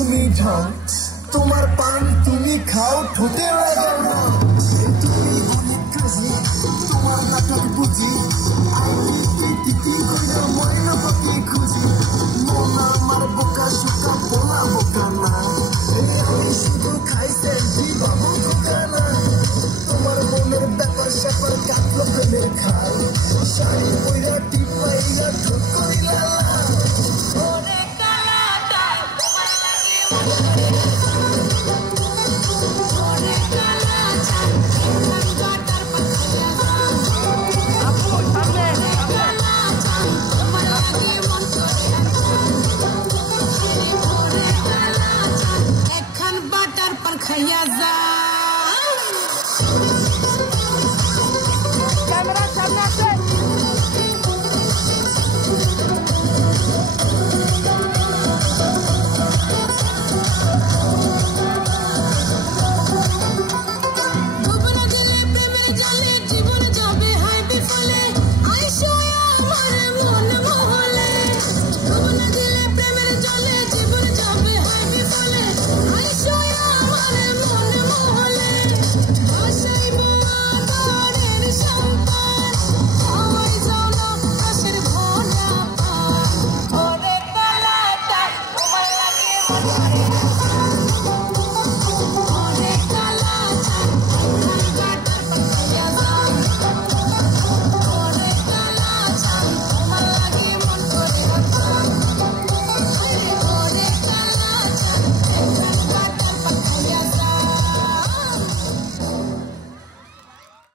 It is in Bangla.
তুমি ঢাও, তোমার পান তুমি খাও, ঠোঁটে লাগাও না। তুমি অনেক কাজী, তোমার নাটক বুঝি, ময়না পাখি খুঁজি। মন আমার বোকা শোকা, বলা বোকা না, আমি শুধু খাই সেলফি, বাবু বোকা না। তোমার মনের ব্যাপার স্যাপার কাটলো ফেলে খাই, শাড়ি বইরা টিপাইয়া ঠোকা